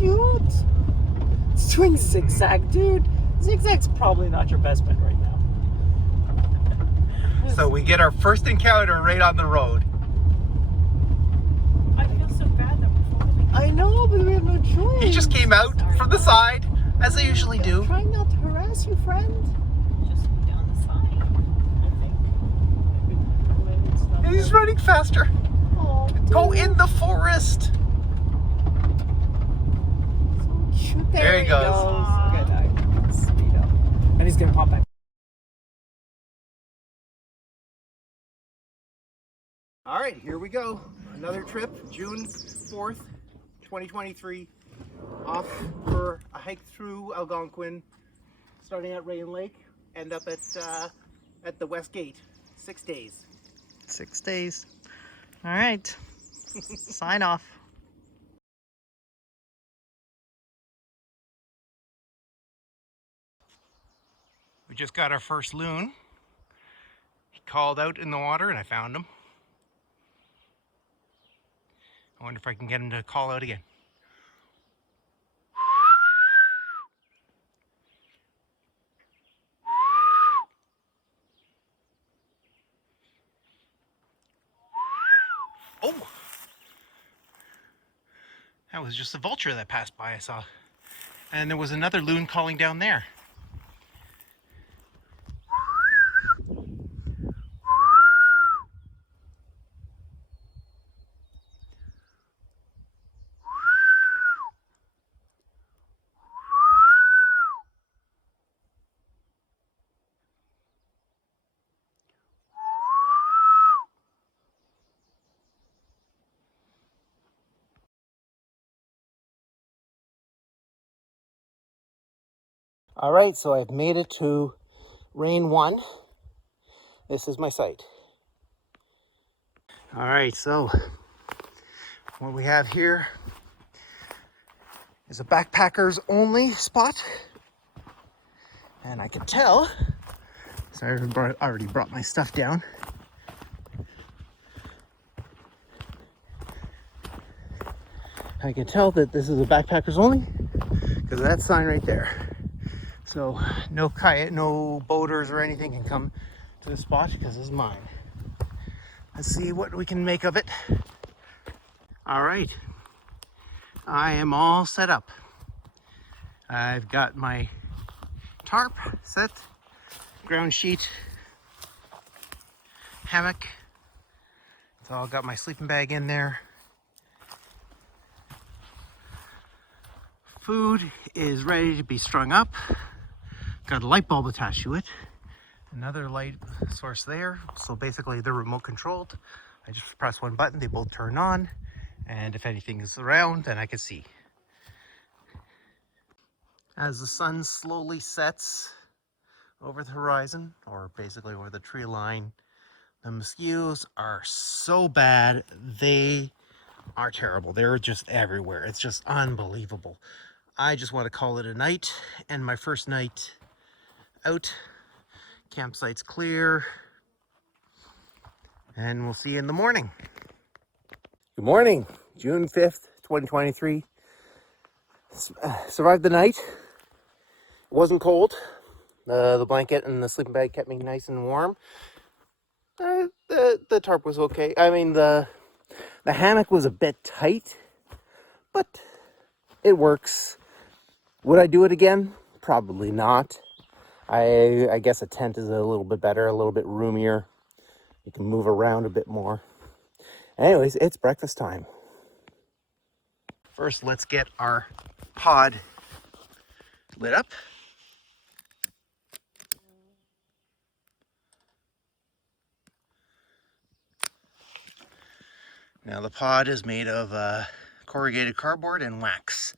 cute. It's doing zigzag, dude. Zigzag's probably not your best bet right now. So we get our first encounter right on the road. I feel so bad that we're following. I know, but we have no choice. He just came out from the side, as they usually do. I'm trying not to harass you, friend. Just go down the side, I think. And he's running faster. Oh, Go in the forest. So cute. There he goes. Okay, now speed up. And he's gonna pop back. All right, here we go. Another trip, June 4th, 2023. Off for a hike through Algonquin, starting at Rain Lake, end up at the West Gate. 6 days. 6 days. All right. Sign off. We just got our first loon. He called out in the water and I found him. I wonder if I can get him to call out again. Oh! That was just a vulture that passed by, I saw. And there was another loon calling down there. All right, so I've made it to Rain 1. This is my site. All right, so what we have here is a backpackers only spot. And I can tell, so I already brought my stuff down. I can tell that this is a backpackers only because of that sign right there. So no kayak, no boaters or anything can come to the spot because this is mine. Let's see what we can make of it. All right, I am all set up. I've got my tarp set, ground sheet, hammock. So I've got my sleeping bag in there. Food is ready to be strung up. Got a light bulb attached to it. Another light source there. So basically they're remote controlled. I just press one button, they both turn on. And if anything is around, then I can see. As the sun slowly sets over the horizon, or basically over the tree line, the mosquitoes are so bad. They are terrible. They're just everywhere. It's just unbelievable. I just want to call it a night, and my first night out. Campsite's clear, and we'll see you in the morning. Good morning, June 5th, 2023. Survived the night. It wasn't cold. The blanket and the sleeping bag kept me nice and warm. The tarp was okay. I mean, the hammock was a bit tight, but it works. Would I do it again? Probably not. I guess a tent is a little bit better, a little bit roomier. You can move around a bit more. Anyways, it's breakfast time. First, let's get our pod lit up. Now the pod is made of corrugated cardboard and wax.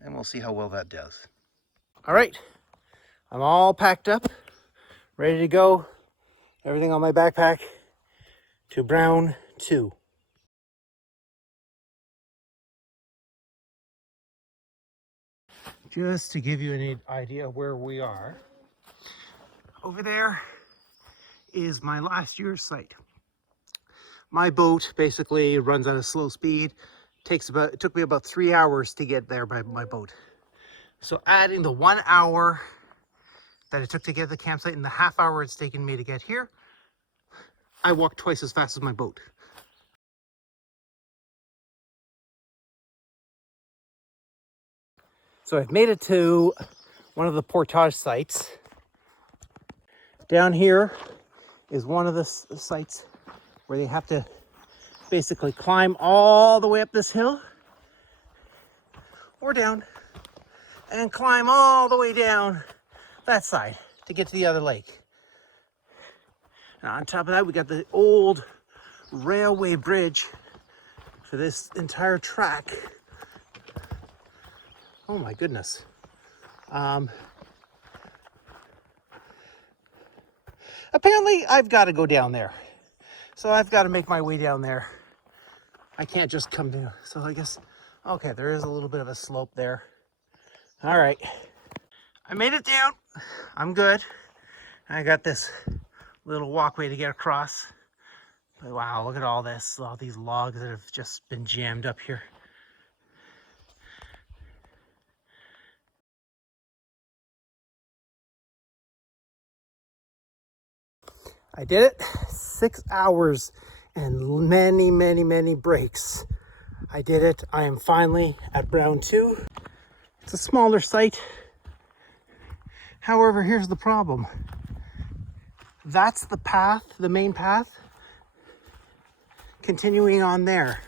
And we'll see how well that does. All right, I'm all packed up, ready to go. Everything on my backpack to Brown 2. Just to give you an idea of where we are, over there is my last year's site. My boat basically runs at a slow speed It took me about 3 hours to get there by my boat. So adding the 1 hour that it took to get to the campsite and the half hour it's taken me to get here, I walked twice as fast as my boat. So I've made it to one of the portage sites. Down here is one of the sites where they have to basically climb all the way up this hill or down and climb all the way down that side to get to the other lake. And on top of that, we got the old railway bridge for this entire track. Oh my goodness. Apparently I've got to go down there. So I've got to make my way down there. I can't just come down. So I guess, okay, there is a little bit of a slope there. All right. I made it down. I'm good. I got this little walkway to get across. But wow, look at all this, all these logs that have just been jammed up here. I did it. 6 hours and many breaks. I did it. I am finally at Brown 2. It's a smaller site. However, here's the problem. That's the path, the main path, continuing on there.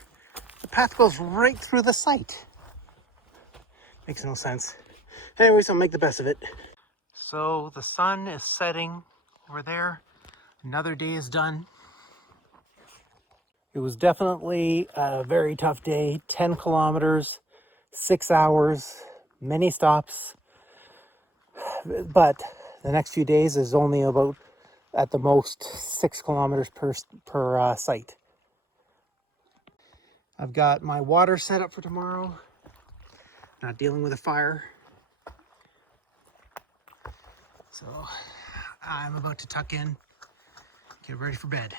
The path goes right through the site. Makes no sense. Anyways, I'll make the best of it. So the sun is setting over there. Another day is done. It was definitely a very tough day. 10 kilometers, 6 hours, many stops. But the next few days is only about, at the most, 6 kilometers per site. I've got my water set up for tomorrow. Not dealing with a fire. So I'm about to tuck in, get ready for bed.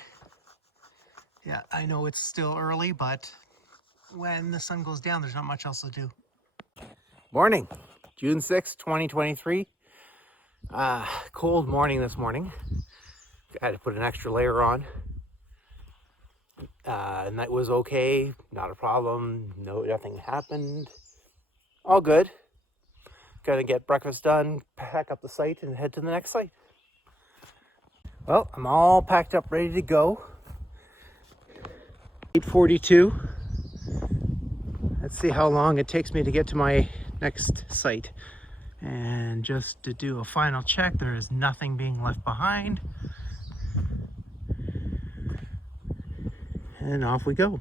Yeah, I know it's still early, but when the sun goes down, there's not much else to do. Morning, June 6th, 2023. Cold morning this morning. I had to put an extra layer on. Night was okay, not a problem. No, nothing happened. All good. Gonna get breakfast done, pack up the site, and head to the next site. Well, I'm all packed up, ready to go. 8:42. Let's see how long it takes me to get to my next site. And just to do a final check, there is nothing being left behind. And off we go.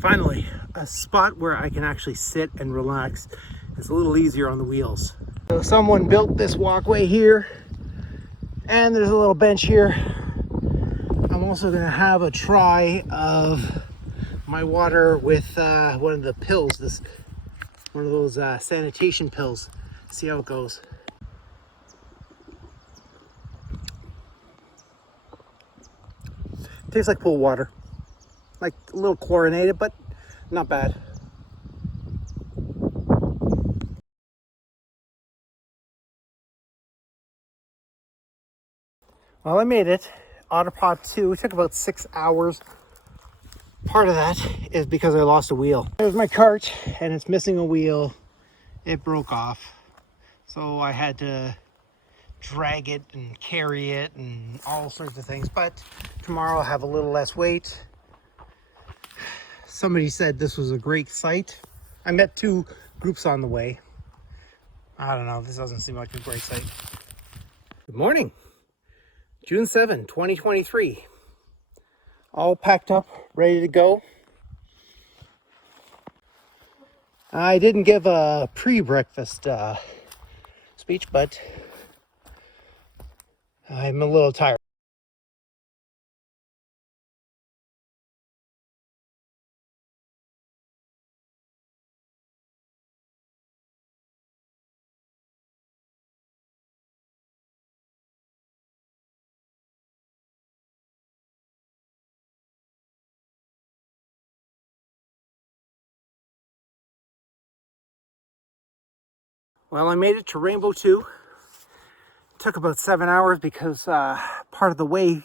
Finally, a spot where I can actually sit and relax. It's a little easier on the wheels. So someone built this walkway here, and there's a little bench here. I'm also gonna have a try of my water with one of the pills, one of those sanitation pills. See how it goes. Tastes like pool water. Like a little chlorinated, but not bad. Well, I made it. Otter Pot 2, it took about 6 hours. Part of that is because I lost a wheel. There's my cart, and it's missing a wheel. It broke off. So I had to drag it and carry it and all sorts of things. But tomorrow I'll have a little less weight. Somebody said this was a great site. I met 2 groups on the way. I don't know, this doesn't seem like a great site. Good morning, June 7, 2023. All packed up, ready to go. I didn't give a pre-breakfast speech, but I'm a little tired. Well, I made it to Rainbow 2. Took about 7 hours because part of the way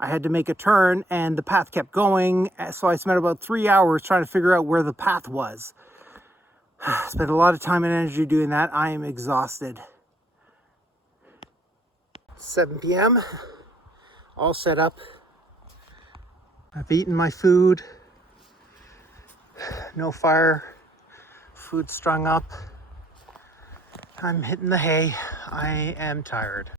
I had to make a turn and the path kept going. So I spent about 3 hours trying to figure out where the path was. Spent a lot of time and energy doing that. I am exhausted. 7 p.m. All set up. I've eaten my food. No fire. Food strung up. I'm hitting the hay. I am tired.